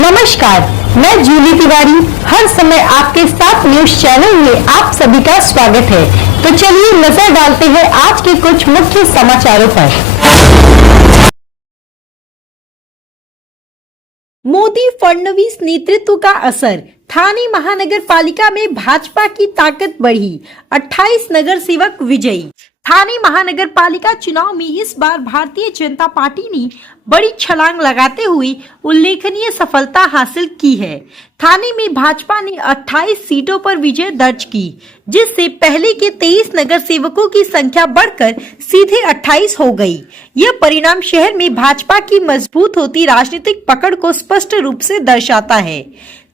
नमस्कार, मैं जूली तिवारी। हर समय आपके साथ न्यूज चैनल में आप सभी का स्वागत है। तो चलिए नजर डालते हैं आज के कुछ मुख्य समाचारों पर। मोदी फडणवीस नेतृत्व का असर, ठाणे महानगर पालिका में भाजपा की ताकत बढ़ी, 28 नगर सेवक विजयी। ठाणे महानगर पालिका चुनाव में इस बार भारतीय जनता पार्टी ने बड़ी छलांग लगाते हुए उल्लेखनीय सफलता हासिल की है। ठाणे में भाजपा ने 28 सीटों पर विजय दर्ज की, जिससे पहले के 23 नगर सेवकों की संख्या बढ़कर सीधे 28 हो गई। यह परिणाम शहर में भाजपा की मजबूत होती राजनीतिक पकड़ को स्पष्ट रूप से दर्शाता है।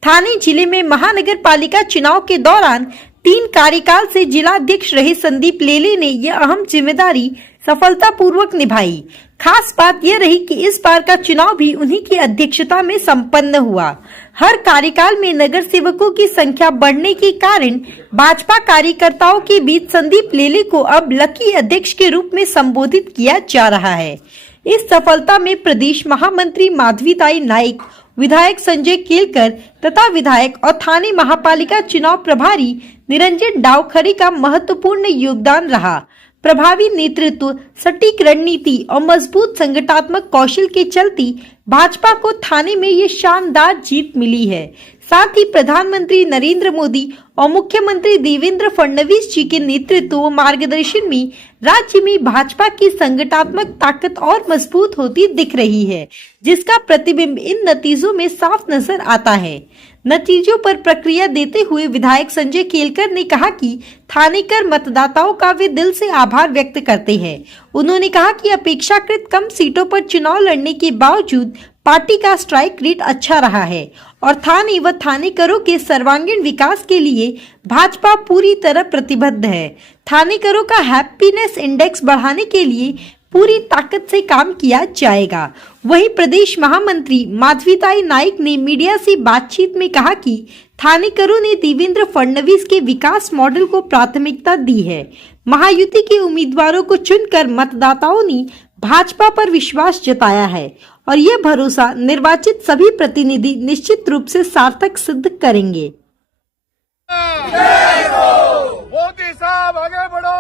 ठाणे जिले में महानगर पालिका चुनाव के दौरान 3 कार्यकाल से जिलाध्यक्ष रहे संदीप लेले ने यह अहम जिम्मेदारी सफलतापूर्वक निभाई। खास बात यह रही कि इस बार का चुनाव भी उन्हीं की अध्यक्षता में संपन्न हुआ। हर कार्यकाल में नगर सेवकों की संख्या बढ़ने के कारण भाजपा कार्यकर्ताओं के बीच संदीप लेले को अब लकी अध्यक्ष के रूप में संबोधित किया जा रहा है। इस सफलता में प्रदेश महामंत्री माधवीताई नाइक, विधायक संजय केलकर तथा विधायक और ठाणे महापालिका चुनाव प्रभारी निरंजन डावखरे का महत्वपूर्ण योगदान रहा। प्रभावी नेतृत्व, सटीक रणनीति और मजबूत संगठनात्मक कौशल के चलते भाजपा को ठाणे में ये शानदार जीत मिली है। साथ ही प्रधानमंत्री नरेंद्र मोदी और मुख्यमंत्री देवेंद्र फडणवीस जी के नेतृत्व व मार्गदर्शन में राज्य में भाजपा की संगठनात्मक ताकत और मजबूत होती दिख रही है, जिसका प्रतिबिंब इन नतीजों में साफ नजर आता है। नतीजों पर प्रक्रिया देते हुए विधायक संजय केलकर ने कहा कि ठाणेकर मतदाताओं का वे दिल से आभार व्यक्त करते हैं। उन्होंने कहा कि अपेक्षाकृत कम सीटों पर चुनाव लड़ने के बावजूद पार्टी का स्ट्राइक रेट अच्छा रहा है और ठाणे व ठाणेकरों के सर्वांगीण विकास के लिए भाजपा पूरी तरह प्रतिबद्ध है। ठाणेकरों का हैप्पीनेस इंडेक्स बढ़ाने के लिए पूरी ताकत से काम किया जाएगा। वहीं प्रदेश महामंत्री माधवीताई नाइक ने मीडिया से बातचीत में कहा कि ठाणेकरों ने देवेंद्र फडणवीस के विकास मॉडल को प्राथमिकता दी है। महायुति के उम्मीदवारों को चुनकर मतदाताओं ने भाजपा पर विश्वास जताया है और यह भरोसा निर्वाचित सभी प्रतिनिधि निश्चित रूप से सार्थक सिद्ध करेंगे। मोदी साहब आगे बढ़ो,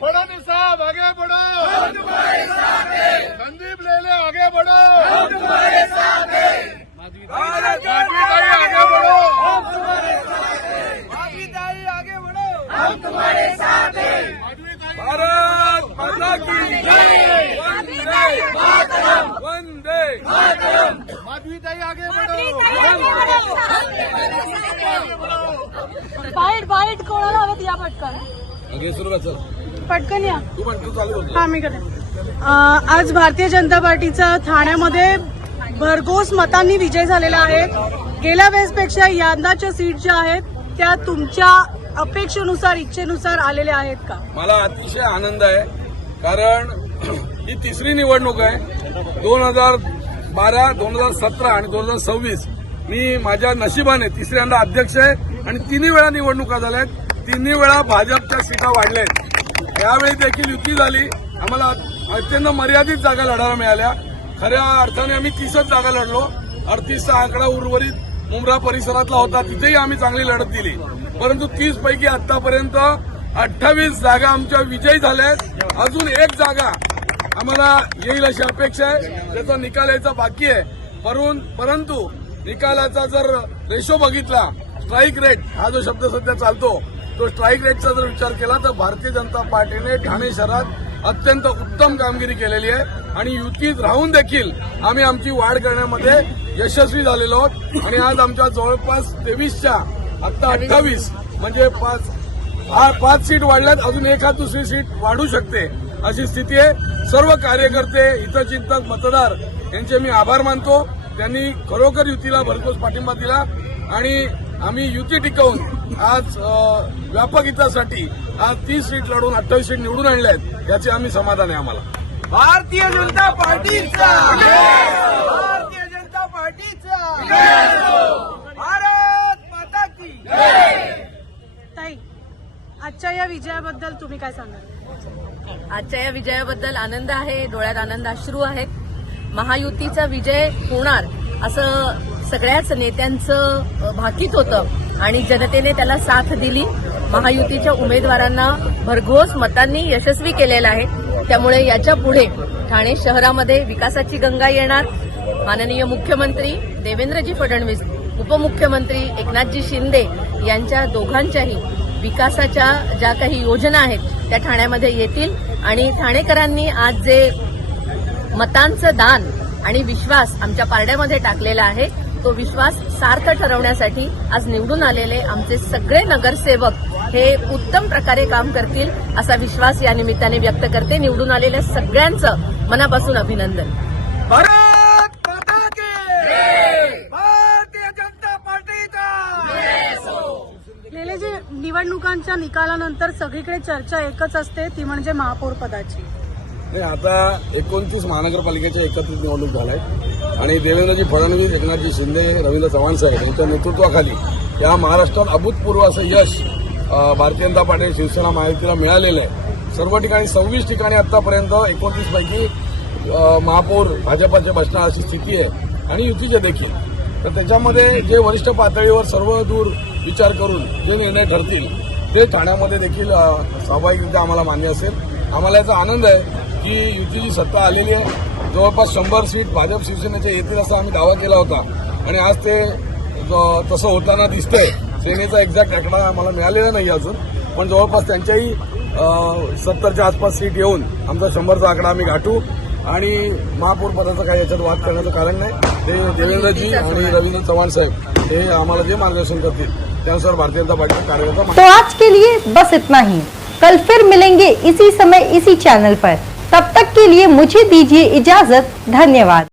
फडणवीस साहब आगे बढ़ो, संदीप लेले आगे बढ़ो, माधवीताई आगे बढ़ो, माधवीताई आगे बढ़ो, हम तुम्हारे साथ हैं। भारत माता की जय, वंदे मातरम, माधवीताई आगे बढ़ो। बाईट कोणाला हवेत या पटकन पटकन या. हा मी करते. आज भारतीय जनता पार्टीचा ठाण्यामध्ये भरघोस मतांनी विजय झालेला आहे. गेल्या वेळेसपेक्षा यंदाच्या सीट ज्या आहेत त्या तुमच्या अपेक्षेनुसार, इच्छेनुसार आलेल्या आहेत का? मला अतिशय आनंद आहे, कारण ही तिसरी निवडणूक आहे. 2012, 2017 आणि 2026 मी माझ्या नशिबाने तिसऱ्यांदा अध्यक्ष आहे आणि 3 वेळा निवडणुका झाल्यात. 3 वेळा भाजपच्या सीटा वाढल्यात. यावेळी देखील युती झाली. आम्हाला अत्यंत मर्यादित जागा लढायला मिळाल्या. खऱ्या अर्थाने आम्ही 30च जागा लढलो. 38चा आकडा उर्वरित मुंब्रा परिसरातला होता, तिथेही आम्ही चांगली लढत दिली. परंतु 30 पैकी आतापर्यंत 28 जागा आमच्या विजयी झाल्यात. अजून 1 जागा आम्हाला येईल अशी अपेक्षा आहे. त्याचा निकाल यायचा बाकी आहे. परंतु निकालाचा जर रेशो बघितला, स्ट्राईक रेट हा जो शब्द सध्या चालतो, तो स्ट्राईक रेटचा जर विचार केला तर भारतीय जनता पार्टीने ठाणे शहरात अत्यंत उत्तम कामगिरी केलेली आहे आणि युतीत राहून देखील आम्ही आमची वाढ करण्यामध्ये यशस्वी झालेलो आहोत. आणि आज आमच्या जवळपास 23च्या आता 28 म्हणजे 5 सीट वाढल्यात. अजून एखाद दुसरी सीट वाढू शकते अशी स्थिती आहे. सर्व कार्यकर्ते, हितचिंतक, मतदार यांचे मी आभार मानतो. त्यांनी खरोखर युतीला भरघोस पाठिंबा दिला आणि आम्ही युती टिकवून आज व्यापक हितासाठी आज 30 सीट लढून 28 सीट निवडून आणल्या आहेत, याचे आम्ही समाधान आहे. आम्हाला भारतीय जनता पार्टीचा, भारतीय जनता पार्टीचा, भारत माता की जय. ताई, आजच्या या विजयाबद्दल तुम्ही काय सांगाल? आजच्या या विजयाबद्दल आनंद आहे, डोळ्यात आनंद अश्रू आहेत. महायुतीचा विजय होणार असं सगळ्याच नेत्यांचं भाकीत होतं आणि जनतेने त्याला साथ दिली. महायुतीच्या उमेदवारांना भरघोस मतांनी यशस्वी केलेलं आहे. त्यामुळे याच्या पुढे ठाणे शहरामध्ये विकासाची गंगा येणार. माननीय मुख्यमंत्री देवेंद्रजी फडणवीस, उपमुख्यमंत्री एकनाथजी शिंदे यांच्या दोघांच्याही विकासाच्या ज्या काही योजना आहेत त्या ठाण्यामध्ये येतील आणि ठाणेकरांनी आज जे मतांचं दान आणि विश्वास आमच्या पारड्यामध्ये टाकलेला आहे तो विश्वास सार्थ ठरवण्यासाठी आज निवडून आलेले आमचे सगळे नगरसेवक हे उत्तम प्रकारे काम करतील असा विश्वास या निमित्ताने व्यक्त करते. निवडून आलेल्या सगळ्यांचं मनापासून अभिनंदन. भारत माता की जय! भारतीय जनता पार्टीचा गेले जे निवडणुकांच्या निकालानंतर सगळीकडे चर्चा एकच असते, ती म्हणजे महापौर पदाची. नाही, आता 29 महानगरपालिकेच्या एकत्रित निवडणूक झाल्या आणि देवेंद्रजी फडणवीस, एकनाथजी शिंदे, रवींद्र चव्हाण साहेब यांच्या नेतृत्वाखाली या महाराष्ट्रात अभूतपूर्व असं यश भारतीय जनता पार्टी, शिवसेना, महायुतीला मिळालेलं आहे. सर्व ठिकाणी 26 ठिकाणी आतापर्यंत 29 पैकी महापौर भाजपाचे बसणार अशी स्थिती आहे आणि युतीचे देखील. तर त्याच्यामध्ये जे वरिष्ठ पातळीवर सर्व दूर विचार करून जे निर्णय ठरतील ते ठाण्यामध्ये देखील स्वाभाविकरित्या आम्हाला मान्य असेल. आम्हाला याचा आनंद आहे की युतीची सत्ता आलेली आहे. जवळपास 100 सीट भाजप शिवसेनेच्या येतील असा आम्ही दावा केला होता आणि आज ते तसं होताना दिसतंय. सेनेचा एक्झॅक्ट आकडा आम्हाला मिळालेला नाही अजून, पण जवळपास त्यांच्याही 70च्या आसपास सीट येऊन आमचा 100चा आकडा आम्ही गाठू आणि महापौर पदाचा काही याच्यात वाद करण्याचं कारण नाही. ते देवेंद्रजी आणि रवींद्र चव्हाण साहेब हे आम्हाला जे मार्गदर्शन करतील त्यानुसार भारतीय जनता पार्टी कार्यकर्ता. तो आज के लिए बस इतना ही. कल फिर मिलेंगे इसी समय इसी चैनल पर. तब तक के लिए मुझे दीजिए इजाजत. धन्यवाद.